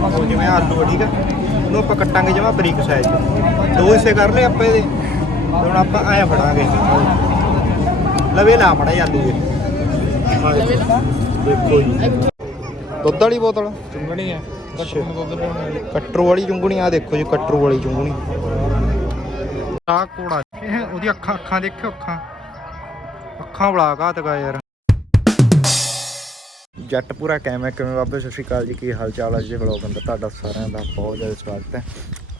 ਆਪਣੇ ਆਲੂ ਆ ਠੀਕ ਆ? ਉਹਨੂੰ ਆਪਾਂ ਕੱਟਾਂਗੇ ਜਮਾ ਬਰੀਕ ਸਾਈਜ਼ ਦੋ। ਹਿੱਸੇ ਕਰ ਲਏ ਆਪਾਂ ਇਹਦੇ। ਹੁਣ ਆਪਾਂ ਐਂ ਫੜਾਂਗੇ। ਲਵੇ ਲਾ ਮੜਾ ਆਲੂ ਇਹ ਦੇਖੋ। ਦੇਖੋ ਜੀ। ਦੁੱਧ ਵਾਲੀ ਬੋਤਲ। ਚੁੰਗਣੀ ਆ। ਕਟਰੂ ਵਾਲੀ ਚੁੰਗਣੀ ਆ ਦੇਖੋ ਜੀ ਕਟਰੂ ਵਾਲੀ ਚੁੰਗਣੀ। ਆ ਕੋੜਾ ਉਹਦੀ ਅੱਖਾਂ ਅੱਖਾਂ ਦੇਖਿਓ ਅੱਖਾਂ। ਅੱਖਾਂ ਬੜਾ ਘਾਤਗਾ ਯਾਰ। ਜੱਟ ਪੂਰਾ ਕੈਮਰਾ ਕਿਵੇਂ ਬਾਬੇ? ਸਤਿ ਸ਼੍ਰੀ ਅਕਾਲ ਜੀ। ਕੀ ਹਾਲ ਚਾਲ ਅੱਜ ਜੀ? ਵਲੋਗ ਅੰਦਰ ਤੁਹਾਡਾ ਸਾਰਿਆਂ ਦਾ ਬਹੁਤ ਜ਼ਿਆਦਾ ਸਵਾਗਤ ਹੈ।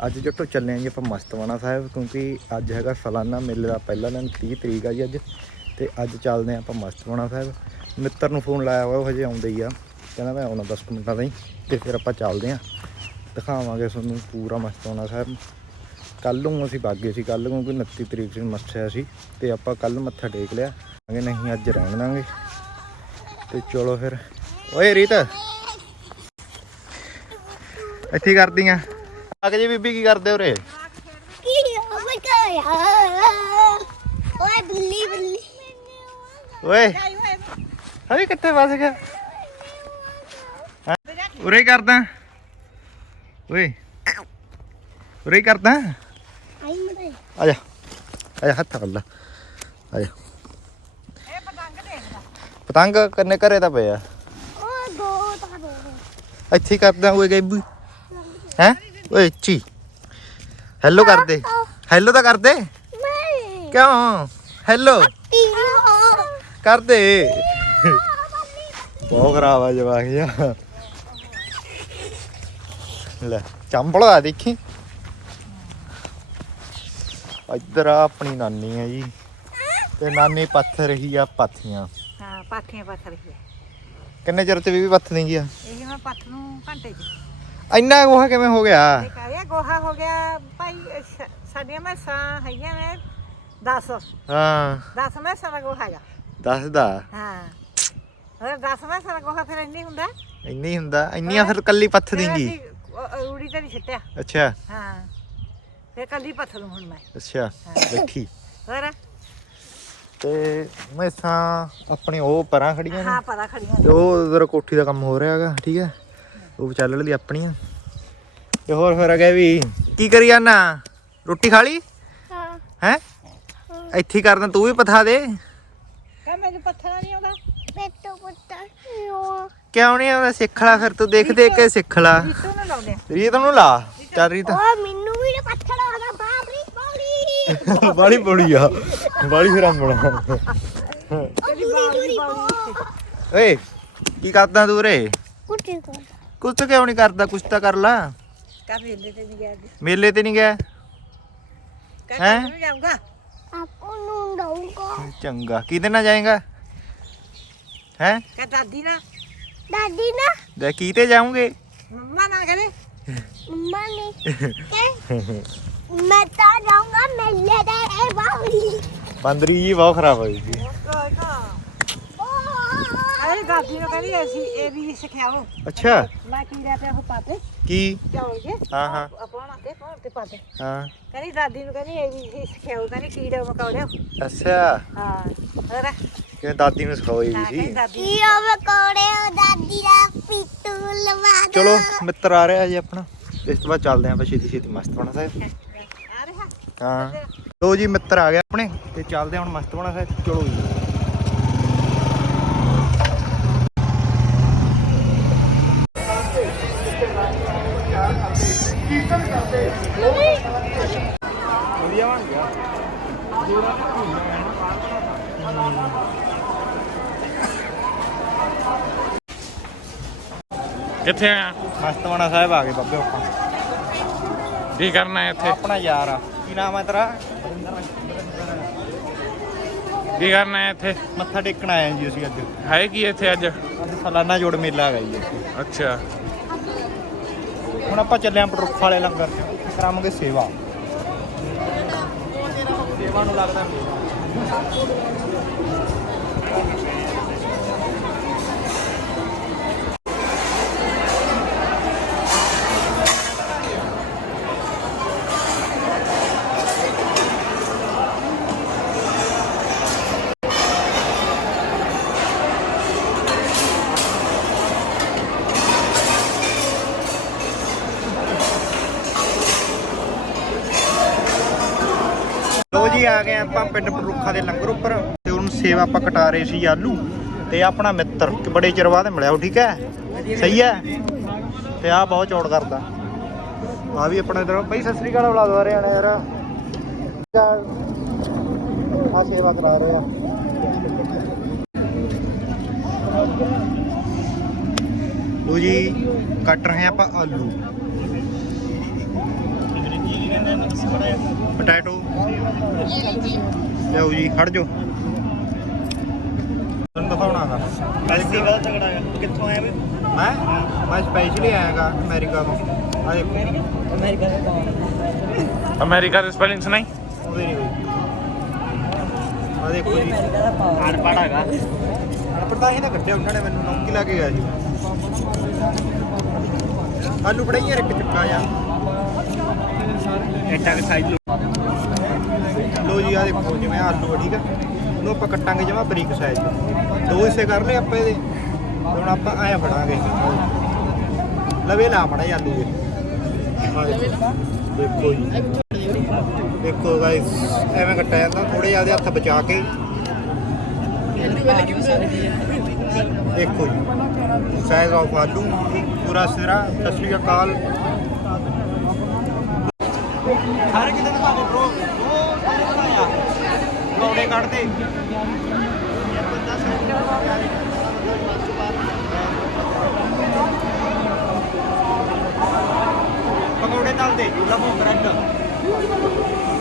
ਅੱਜ ਜੱਟੋ ਚੱਲੇ ਹਾਂ ਜੀ ਆਪਾਂ ਮਸਤਵਾਣਾ ਸਾਹਿਬ, ਕਿਉਂਕਿ ਅੱਜ ਹੈਗਾ ਸਾਲਾਨਾ ਮੇਲੇ ਦਾ ਪਹਿਲਾ ਦਿਨ 30 ਤਰੀਕ ਆ ਜੀ ਅੱਜ। ਤੇ ਅੱਜ ਚੱਲਦੇ ਹਾਂ ਆਪਾਂ ਮਸਤਵਾਣਾ ਸਾਹਿਬ। ਮਿੱਤਰ ਨੂੰ ਫੋਨ ਲਾਇਆ ਹੋਇਆ, ਉਹ ਹਜੇ ਆਉਂਦੇ ਹੀ ਆ। ਕਹਿੰਦਾ ਮੈਂ ਆਉਣਾ 10 ਮਿੰਟਾਂ ਤਾਈਂ ਤੇ ਫਿਰ ਆਪਾਂ ਚੱਲਦੇ ਹਾਂ। ਦਿਖਾਵਾਂਗੇ ਤੁਹਾਨੂੰ ਪੂਰਾ ਮਸਤਵਾਣਾ ਸਾਹਿਬ। ਕੱਲ ਨੂੰ ਅਸੀਂ ਬਾਗੇ ਸੀ ਕੱਲ ਨੂੰ ਕੋਈ 29 ਤਰੀਕ ਨੂੰ ਮੱਸਿਆ ਸੀ, ਤੇ ਆਪਾਂ ਕੱਲ ਮੱਥਾ ਟੇਕ ਲਿਆ। ਕਹਿੰਗੇ ਨਹੀਂ, ਅੱਜ ਰਹਿਣ ਦਾਂਗੇ। ਤੇ ਚਲੋ ਫਿਰ ਓਏ ਰੀਤ। ਇੱਥੇ ਹੀ ਕਰਦੀਆਂ ਅਗੇ ਜੀ ਬੀਬੀ ਕੀ ਕਰਦੇ ਉਰੇ? ਕੀ ਓਏ ਬਿੱਲੀ ਬਿੱਲੀ। ਓਏ। ਹਰੇ ਕਿੱਥੇ ਫਸ ਗਿਆ? ਉਰੇ ਕਰਦਾ। ਓਏ। ਉਰੇ ਕਰਦਾ। ਆ ਜਾ। ਆ ਜਾ ਹੱਥ ਅੱਲਾ ਆ ਜਾ। ਪਤੰਗ ਕੰਨੇ ਘਰੇ ਤਾਂ ਪਿਆ? ਓ ਦੋ ਤਾਂ ਦੋ ਇੱਥੇ ਕਰਦਾ ਓਏ ਗੈਬੂ ਹੈ? ਓਏ ਚੀ। ਹੈਲੋ ਕਰਦੇ। ਹੈਲੋ ਤਾਂ ਕਰਦੇ। ਕਿਉਂ? ਹੈਲੋ ਕਰਦੇ। ਬਹੁਤ ਖਰਾਬ ਆ ਜਵਾਕ ਜਾ। ਲੈ, ਚੰਬਲ ਆ ਦੇਖੀ। ਇੱਧਰ ਆ ਆਪਣੀ ਨਾਨੀ ਆ ਜੀ। ਤੇ ਨਾਨੀ ਪੱਥ ਰਹੀ ਆ ਪਾਥੀਆਂ। ਹਾਂ, ਪਾਥੀਆਂ ਪੱਥ ਰਹੀ ਹੈ ਕਿੰਨੇ ਚਿਰ ਤੇ ਵੀ ਪੱਥ ਨਹੀਂ ਗਿਆ ਇਹ ਮੈਂ ਪੱਥ ਨੂੰ ਘੰਟੇ ਚ। ਇੰਨਾ ਗੋਹਾ ਕਿਵੇਂ ਹੋ ਗਿਆ? ਇਹ ਕਰਿਆ ਗੋਹਾ ਹੋ ਗਿਆ ਭਾਈ ਇਹ ਸ- ਸਾਡੀਆਂ ਮੈਸਾਂ ਹੈਗੀਆਂ ਨੇ 10 ਹਾਂ। 10 ਮੈਸਾਂ ਦਾ ਗੋਹਾ ਹੈਗਾ ਦੱਸਦਾ ਹਾਂ। ਹੋਰ 10 ਮੈਸਾਂ ਦਾ ਗੋਹਾ ਫਿਰ ਇੰਨੀ ਹੁੰਦਾ? ਇੰਨੀ ਹੁੰਦਾ? ਇੰਨੀਆਂ ਫਿਰ ਕੱਲੀ ਪੱਥ ਫਿਰ ਦੇਂਗੀ? ਅਸੀਂ, ਅ, ਅ, ਰੂੜੀ ਤੇ ਨਹੀਂ ਛਿੱਟਿਆ ਅੱਛਾ। ਹਾਂ। ਫਿਰ ਕੱਲੀ ਪੱਥ ਨੂੰ ਹੁਣ ਮੈਂ। ਅੱਛਾ। ਬੈਠੀ ਹੋਰ? ਤੇ ਮੈਸਾਂ ਆਪਣੇ ਉਹ ਪਰਾਂ ਖੜੀਆਂ ਨੇ। ਹਾਂ ਪਤਾ ਖੜੀਆਂ ਤੇ ਉਹ ਉਧਰ ਕੋਠੀ ਦਾ ਕੰਮ ਹੋ ਰਿਹਾ ਹੈਗਾ ਠੀਕ ਹੈ? ਉਹ ਚੱਲ ਲਈ ਆਪਣੀਆਂ। ਤੇ ਹੋਰ ਫਿਰ ਅਗੇ ਵੀ ਕੀ ਕਰੀ ਜਾਣਾ ਰੋਟੀ ਖਾ ਲਈ? ਹਾਂ। ਹੈ? ਇੱਥੇ ਕਰਦਾ ਤੂੰ ਵੀ ਪਥਾ ਦੇ। ਕਹ ਮੈਨੂੰ ਪੱਥਰਾ ਨਹੀਂ ਆਉਂਦਾ? ਬੇਟੋ ਪੁੱਤਾ ਕਿਉਂ ਨਹੀਂ ਆਉਂਦਾ? ਸਿੱਖ ਲੈ ਫਿਰ ਤੂੰ ਦੇਖ ਦੇਖ ਕੇ ਸਿੱਖ ਲੈ ਰੀਤੂ ਨੂੰ ਲਾਉਂਦੇ ਰੀਤ ਨੂੰ ਲਾ। ਚੱਲ ਰੀਤ। ਓ ਮੈਨੂੰ ਵੀ ਪੱਥਰ ਆਦਾ ਬਾਬਰੀ ਬਾਬਰੀ ਬਾਲੀ ਬੜੀ ਆ। ਬਾਲੀ ਹਰਾਮਣਾ ਤੇਰੀ ਬਾਵਲੀ ਬਾਵਲੀ ਓਏ ਕੀ ਕਰਦਾ ਤੂੰ ਰੇ ਕੁੱਟੀ ਕੋ ਕੁਛ ਕਿਉਂ ਨਹੀਂ ਕਰਦਾ ਕੁਛ ਤਾਂ ਕਰ ਲਾ ਕਾ ਵੇਲੇ ਤੇ ਨਹੀਂ ਗਿਆ ਮੇਲੇ ਤੇ ਨਹੀਂ ਗਿਆ ਕਹ ਹੈਂ? ਨਹੀਂ ਜਾਊਂਗਾ ਆਪੋ ਨੂੰ ਦਊਂਗਾ ਚੰਗਾ ਕਿਹਦੇ ਨਾਲ ਜਾਏਗਾ ਹੈ ਕਹ ਦਾਦੀ ਨਾ ਦਾਦੀ ਨਾ ਦੇ ਕੀ ਤੇ ਜਾਉਂਗੇ ਮੰਮਾ ਨਾ ਕਰੇ ਮੰਮਾ ਨੇ ਕਿ ਮੈਂ ਤਾਂ ਜਾਊਂਗਾ ਮੇਲੇ ਤੇ ਇਹ ਬਾਬਰੀ ਬੰਦਰੀ ਜੀ ਬਹੁਤ ਖਰਾਬ ਹੋਈ ਸੀ। ਅਰੇ ਦਾਦੀ ਨੂੰ ਕਹਿੰਦੀ ਅਸੀਂ ਇਹ ਵੀ ਸਿਖਾਓ ਅੱਛਾ। ਮੈਂ ਕੀ ਰਿਹਾ ਤੇ ਉਹ ਪਾਤੇ। ਕੀ? ਚੌਲ ਜੇ ਹਾਂ। ਹਾਂ ਆਪਣਾ ਤੇ ਕੋਣ ਤੇ ਪਾਤੇ। ਹਾਂ। ਕਹਿੰਦੀ ਦਾਦੀ ਨੂੰ ਕਹਿੰਦੀ ਇਹ ਵੀ ਸਿਖਾਓ ਕਹਿੰਦੀ ਕੀੜੇ ਮਕੌੜੇ ਅੱਛਾ। ਹਾਂ ਹੋਰ? ਕਿ ਦਾਦੀ ਨੂੰ ਸਿਖਾਈ ਹਾਂ ਵੀ ਕਹਿੰਦੀ ਸੀ? ਦਾਦੀ ਕੀ ਹੋਵੇ ਕੋੜੇ ਉਹ ਦਾਦੀ ਦਾ ਪਿੱਟੂ ਲਵਾ ਦੋ ਚਲੋ ਮਿੱਤਰ ਆ ਰਿਹਾ ਜੀ ਆਪਣਾ। ਇਸ ਤੋਂ ਬਾਅਦ ਚੱਲਦੇ ਆਂ ਆਪਾਂ ਛੇਤੀ ਛੇਤੀ ਮਸਤਵਾਣਾ ਸਾਹਿਬ। ਹਾਂ। ਲੋ ਜੀ ਮਿੱਤਰ ਆ ਗਿਆ ਆਪਣੇ ਤੇ ਚੱਲਦੇ ਹੁਣ ਮਸਤਵਾਣਾ ਸਾਹਿਬ। ਚਲੋ ਜੀ। ਵਧੀਆ ਬਣ ਗਿਆ। ਕਿੱਥੇ ਆ ਮਸਤਵਾਣਾ ਸਾਹਿਬ ਆ ਗਏ ਬਾਬੇ ਆਪਾਂ। ਕੀ ਕਰਨਾ ਹੈ ਇੱਥੇ? ਆਪਣਾ ਯਾਰ ਆ। ਕੀ ਨਾਮ ਹੈ ਤੇਰਾ? ਕੀ ਕਰਨਾ ਹੈ ਇੱਥੇ? ਮੱਥਾ ਟੇਕਣ ਆਏ ਹਾਂ ਜੀ ਅਸੀਂ ਅੱਜ। ਹੈ ਕੀ ਇੱਥੇ ਅੱਜ? ਅੱਜ ਸਾਲਾਨਾ ਜੋੜ ਮੇਲਾ ਹੈਗਾ ਜੀ ਇੱਥੇ। ਅੱਛਾ। ਹੁਣ ਆਪਾਂ ਚੱਲੇ ਆਂ ਪਟਰੁੱਖ ਵਾਲੇ ਲੰਗਰ ਚ ਉੱਥੇ ਕਰਾਵਾਂਗੇ ਸੇਵਾ। ਸੇਵਾ ਨੂੰ ਲੱਗਦਾ ਮੇਲਾ। ਲੋ ਜੀ, ਆ ਗਏ ਆਪਾਂ ਪਿੰਡ ਪਰੁੱਖਾ ਦੇ ਲੰਗਰ ਉੱਪਰ। ਤੇ ਹੁਣ ਸੇਵਾ ਆਪਾਂ ਕਟਾ ਰਹੇ ਸੀ ਆਲੂ। ਤੇ ਆਪਣਾ ਮਿੱਤਰ, ਕਿ ਬੜੇ ਚਿਰ ਬਾਅਦ ਮਿਲਿਆ ਉਹ, ਠੀਕ ਹੈ? ਸਹੀ ਹੈ? ਤੇ ਆ ਬਹੁਤ ਚੌੜ ਕਰਦਾ। ਆ ਵੀ ਆਪਣਾ ਇਧਰ ਬਈ, ਸਤਿ ਸ੍ਰੀ ਅਕਾਲ ਬੁਲਾ ਦੋ ਰਹੇ ਯਾਰ। ਆ ਸੇਵਾ ਕਰਾ ਰਹੇ ਆ। ਲੋ ਜੀ, ਕੱਟ ਰਹੇ ਆਪਾਂ ਆਲੂ। ਪਟੈਟੋ। ਲਿਆਓ ਜੀ ਖੜ ਜਾਓ। ਤੁਹਾਨੂੰ ਦਿਖਾਉਣਾਗਾ ਐਸੀ ਗੱਲ ਤਗੜਾ ਹੈ ਕਿੱਥੋਂ ਆਇਆ ਵੇ? ਮੈਂ? ਮੈਂ ਸਪੈਸ਼ਲੀ ਆਇਆਗਾ ਅਮਰੀਕਾ ਤੋਂ। ਆ ਦੇਖੋ। ਅਮਰੀਕਾ ਦੇ ਕੌਣ ਅਮਰੀਕਾ ਦੇ ਸਪੈਲਿੰਗ ਸੁਣਾਈ? ਉਹਦੇ ਨਹੀਂ ਹੋਈ ਆ ਦੇਖੋ ਜੀ। ਦਾ ਹੈਗਾ। ਪਰ ਤਾਂ ਹੀ ਤਾਂ ਕੱਢਿਆ ਉਹਨਾਂ ਨੇ ਮੈਨੂੰ ਨੌਕੀ ਲਾ ਕੇ ਗਿਆ ਜੀ ਆਲੂ ਬੜਾਈ ਯਾਰ ਇੱਕ ਚੁੱਕਾ ਜਾ ਐਡਾ ਕਿ ਸਾਈਜ਼ ਲੋ ਜੀ ਆ ਦੇਖੋ ਜਿਵੇਂ ਆਲੂ ਆ, ਠੀਕ ਆ? ਉਹਨੂੰ ਆਪਾਂ ਕੱਟਾਂਗੇ ਜਮਾ ਬਰੀਕ ਸਾਈਜ਼ ਦੋ ਹਿੱਸੇ ਕਰ ਲਏ ਆਪਾਂ ਇਹਦੇ। ਹੁਣ ਆਪਾਂ ਐਂ ਫੜਾਂਗੇ। ਲਵੇ ਲਾ ਮੜਾ ਆਲੂ ਦੇ। ਦੇਖੋ। ਜੀ। ਦੇਖੋ ਗਾਇਸ ਐਵੇਂ ਕੱਟਿਆ ਜਾਂਦਾ ਥੋੜੇ ਜਿਹਾ ਉਹਦੇ ਹੱਥ ਬਚਾ ਕੇ। ਦੇਖੋ ਜੀ। ਸਾਈਜ਼ ਆਫ ਆਲੂ, ਪੂਰਾ ਸਿਰਾ। ਸਤਿ ਸ਼੍ਰੀ ਅਕਾਲ। ਹਰ ਕਿਤੇ ਦਿਖਾ ਦੇ ਬ్రో ਉਹ ਸਾਰੇ ਬਣਾਇਆ ਪਕੌੜੇ ਕੱਢਦੇ। ਪਕੌੜੇ ਤਲਦੇ ਲਵੋ ਬ੍ਰੈਡ ਲੋ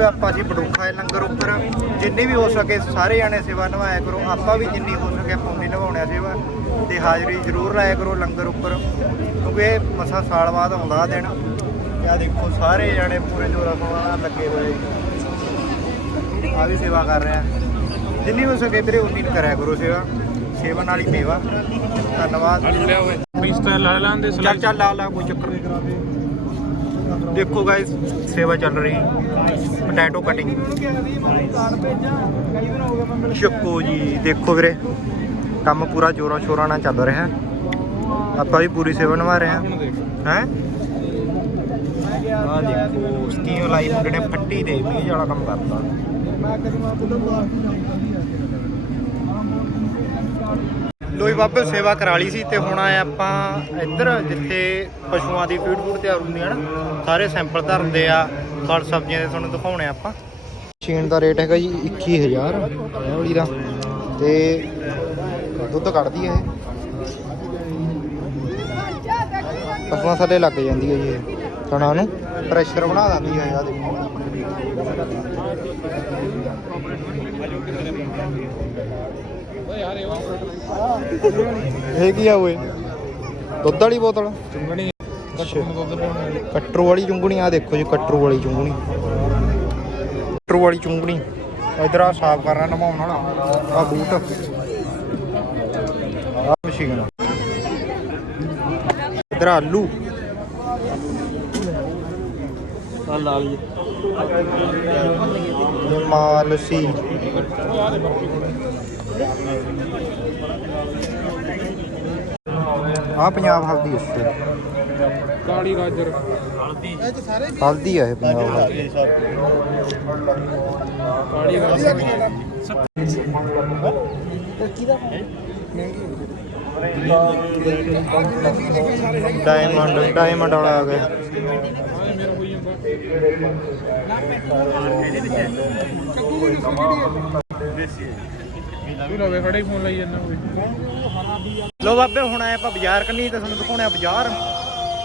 ਆਪਾਂ ਜੀ ਬੜੂਖਾ ਦੇ ਲੰਗਰ ਉੱਪਰ ਜਿੰਨੀ ਵੀ ਹੋ ਸਕੇ ਸਾਰੇ ਜਾਣੇ ਸੇਵਾ ਨਿਭਾਇਆ ਕਰੋ। ਆਪਾਂ ਵੀ ਜਿੰਨੀ ਹੋ ਸਕੇ ਉਨੀ ਨਿਭਾਉਣਿਆ ਸੇਵਾ। ਤੇ ਹਾਜ਼ਰੀ ਜ਼ਰੂਰ ਲਾਇਆ ਕਰੋ ਲੰਗਰ ਉੱਪਰ। ਕਿਉਂਕਿ ਇਹ ਮਸਾ ਸਾਲ ਬਾਅਦ ਆਉਂਦਾ ਦਿਨ। ਆਹ ਦੇਖੋ ਸਾਰੇ ਜਾਣੇ ਪੂਰੇ ਜੋਰਾਂ ਨਾਲ ਲੱਗੇ ਹੋਏ। ਆ ਵੀ ਸੇਵਾ ਕਰ ਰਹੇ ਆ। ਜਿੰਨੀ ਹੋ ਸਕੇ ਵੀਰੇ ਉਨੀ ਕਰਿਆ ਕਰੋ ਸੇਵਾ। ਸੇਵਾ ਨਾਲ ਹੀ ਮੇਵਾ। ਧੰਨਵਾਦ। ਆਲੂ ਲਿਆ ਹੋਏ। ਪੀਸ ਤਾਂ ਲਾ ਲਾਂਦੇ ਚੱਲ ਚੱਲ ਲਾ ਲਾ ਕੋਈ ਚੱਕਰ ਨਹੀਂ ਦੇਖੋ ਗਾਇਸ ਸੇਵਾ ਚੱਲ ਰਹੀ। ਪੋਟੈਟੋ ਕਟਿੰਗ ਸ਼ੁਕੋ ਜੀ ਦੇਖੋ ਵੀਰੇ ਕੰਮ ਪੂਰਾ ਜੋਰਾਂ ਸ਼ੋਰਾਂ ਨਾਲ ਚੱਲ ਰਿਹਾ। ਆਪਾਂ ਵੀ ਪੂਰੀ ਸੇਵਾ ਨਿਭਾ ਰਹੇ ਹਾਂ। ਹੈ? ਆ ਦੇਖੋ ਸਕੀਮ ਲਾਈ ਮੁੰਡੇ ਨੇ ਫੱਟੀ ਦੇ ਮੀਂਹ ਵਾਲਾ ਕੰਮ ਕਰਤਾ ਲੋਈ ਬਾਬੇ ਸੇਵਾ ਕਰਾ ਲਈ ਸੀ ਤੇ ਹੁਣ ਆਏ ਆਪਾਂ ਇੱਧਰ ਜਿੱਥੇ ਪਸ਼ੂਆਂ ਦੀ ਫੀਡ ਫੂਡ ਤਿਆਰ ਹੁੰਦੀ ਹਨ ਸਾਰੇ ਸੈਂਪਲ ਧਰਦੇ ਆ। ਫਲ ਸਬਜ਼ੀਆਂ ਦੇ ਤੁਹਾਨੂੰ ਦਿਖਾਉਣੇ ਆਪਾਂ। ਮਸ਼ੀਨ ਦਾ ਰੇਟ ਹੈਗਾ ਜੀ 21000 ਇਹ ਵਾਲੀ ਦਾ। ਤੇ ਦੁੱਧ ਕੱਢਦੀ ਹੈ ਇਹ। ਪਸ਼ੂਆਂ ਥੱਲੇ ਲੱਗ ਜਾਂਦੀ ਹੈ ਜੀ ਇਹ। ਥਣਾ ਨੂੰ ਪ੍ਰੈਸ਼ਰ ਬਣਾ ਦਿੰਦੀ ਹੈ ਆ ਦੇਖੋ। ਇਹ ਕੀ ਆ ਓਏ? ਦੁੱਧ ਵਾਲੀ ਬੋਤਲ। ਚੁੰਗਣੀ ਕਟਰੂ ਵਾਲੀ ਚੁੰਗਣੀ ਆ ਦੇਖੋ ਜੀ ਕਟਰੂ ਵਾਲੀ ਚੁੰਗਣੀ। ਕਟਰੂ ਵਾਲੀ ਚੁੰਗਣੀ। ਇਧਰ ਆ ਸਾਫ਼ ਕਰਨਾ ਨਮਾਉਣ ਵਾਲਾ। ਆ ਬੂਟ। ਆ। ਮਸ਼ੀਨ ਇਧਰ ਆਲੂ। ਆ ਲਾਲ ਜੀ। ਮਾਲ ਸੀ। ਆ ਪੰਜਾਬ ਹਲਦੀ ਅੱਛਾ ਕਾਲੀ ਗਾਜਰ। ਹਲਦੀ ਆ ਇਹ ਪੰਜਾਬ ਹਲਦੀ ਕਾਲੀ ਗਾਜਰ। ਡਾਇਮੰਡ ਡਾਇਮੰਡ ਵਾਲਾ ਆ ਗਿਆ। ਲੋ ਬਾਬੇ ਹੁਣ ਆਏ ਆਪਾਂ ਬਾਜ਼ਾਰ ਕੰਨੀ ਤੇ ਤੁਹਾਨੂੰ ਦਿਖਾਉਣਾ ਬਾਜ਼ਾਰ।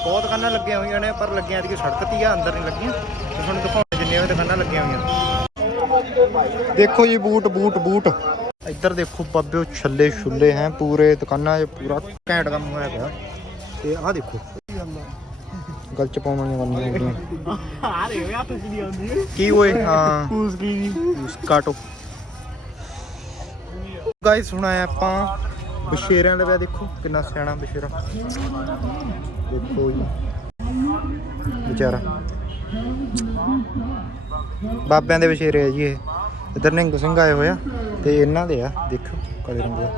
ਬਹੁਤ ਦੁਕਾਨਾਂ ਲੱਗੀਆਂ ਹੋਈਆਂ ਨੇ ਪਰ ਲੱਗੀਆਂ ਦੀ ਸੜਕ ਤੇ ਆ ਅੰਦਰ ਨਹੀਂ ਲੱਗੀਆਂ। ਤੇ ਤੁਹਾਨੂੰ ਦਿਖਾਉਣਾ ਜਿੰਨੀਆਂ ਵੀ ਦੁਕਾਨਾਂ ਲੱਗੀਆਂ ਹੋਈਆਂ। ਦੇਖੋ ਜੀ ਬੂਟ ਬੂਟ ਬੂਟ। ਇੱਧਰ ਦੇਖੋ ਬਾਬਿਓ ਛੱਲੇ ਛੁੱਲੇ ਹੈ ਪੂਰੇ ਦੁਕਾਨਾਂ 'ਚ ਪੂਰਾ ਘੈਂਟ ਕੰਮ ਹੋਇਆ ਪਿਆ। ਤੇ ਆਹ ਦੇਖੋ। ਗਲ ਚ ਪਾਉਣ ਵਾਲੀਆਂ ਬੰਨੀਆਂ ਹੁੰਦੀਆਂ। ਆ ਰਹੇ ਹੋ ਨਹੀਂ ਆਉਂਦੀ ਕੀ ਓਏ? ਹਾਂ। ਕੀ ਉਸ ਕਾਟੋ ਗਾਇਸ ਹੁਣ ਆਏ ਆਪਾਂ ਬਸ਼ੇਰਿਆਂ ਦੇ ਵਿਆਹ ਦੇਖੋ ਕਿੰਨਾ ਸਿਆਣਾ ਬਸ਼ੇਰਾ। ਦੇਖੋ ਜੀ। ਵਿਚਾਰਾ। ਬਾਬਿਆਂ ਦੇ ਬਸ਼ੇਰੇ ਆ ਜੀ ਇਹ। ਇਧਰ ਨਿੰਗ ਸਿੰਘ ਆਏ ਹੋਇਆ ਤੇ ਇਹਨਾਂ ਦੇ ਆ, ਦੇਖੋ ਕਾਲੇ ਰੰਗ ਦਾ।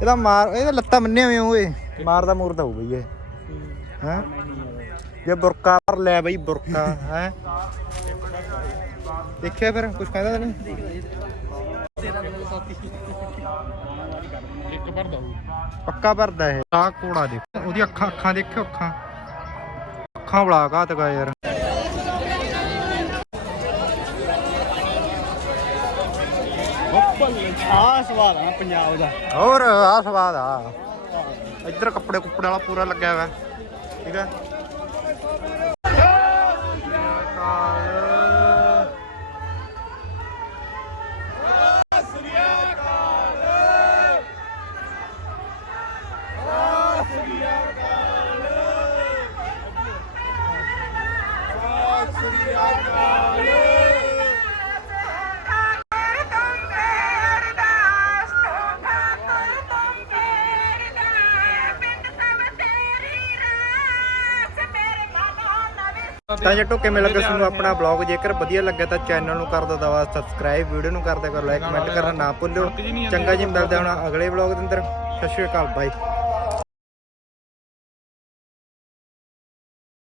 ਇਹਦਾ ਮਾਰ, ਇਹਦਾ ਲੱਤਾਂ ਬੰਨੇ ਹੋਏ ਓਏ। ਮਾਰਦਾ ਮੂਰਦਾ ਹੋਊ ਬਈ ਇਹ। ਹੈ? ਜੇ ਬੁਰਕਾ ਪਰ ਲੈ ਬਈ ਬੁਰਕਾ, ਹੈ? ਦੇਖਿਆ ਫਿਰ ਕੁਝ ਕਹਿੰਦਾ ਤਾਂ ਇੱਕ ਭਰਦਾ ਹੋਊ। ਪੱਕਾ ਭਰਦਾ ਇਹ। ਆਹ ਕੋੜਾ ਦੇਖ। ਉਹਦੀ ਅੱਖਾਂ ਅੱਖਾਂ ਦੇਖਿਓ ਅੱਖਾਂ। ਅੱਖਾਂ ਬਲਾ ਘਾਤਕਾ ਯਾਰ। ਆ ਸਵਾਲ ਆ ਪੰਜਾਬ ਦਾ। ਹੋਰ ਆ ਸਵਾਦ ਆ। ਇੱਧਰ ਕੱਪੜੇ ਕੁੱਪੜੇ ਵਾਲਾ ਪੂਰਾ ਲੱਗਿਆ ਹੋਇਆ। ਠੀਕ ਹੈ ਤਾਂ ਜੇ ਟੋਕੇ ਮਿਲ ਲੱਗੇ ਤੁਹਾਨੂੰ ਆਪਣਾ ਬਲੌਗ ਜੇਕਰ ਵਧੀਆ ਲੱਗਿਆ ਤਾਂ ਚੈਨਲ ਨੂੰ ਕਰ ਦਿਓ ਦਵਾ ਸਬਸਕ੍ਰਾਈਬ ਵੀਡੀਓ ਨੂੰ ਕਰ ਦਿਓ, ਕਰੋ ਲਾਈਕ ਕਮੈਂਟ ਕਰਨਾ ਨਾ ਭੁੱਲਿਓ। ਚੰਗਾ ਜੀ, ਮਿਲਦੇ ਹਾਂ ਅਗਲੇ ਬਲੌਗ ਦੇ ਅੰਦਰ। ਸਤਿ ਸ਼੍ਰੀ ਅਕਾਲ ਬਾਈ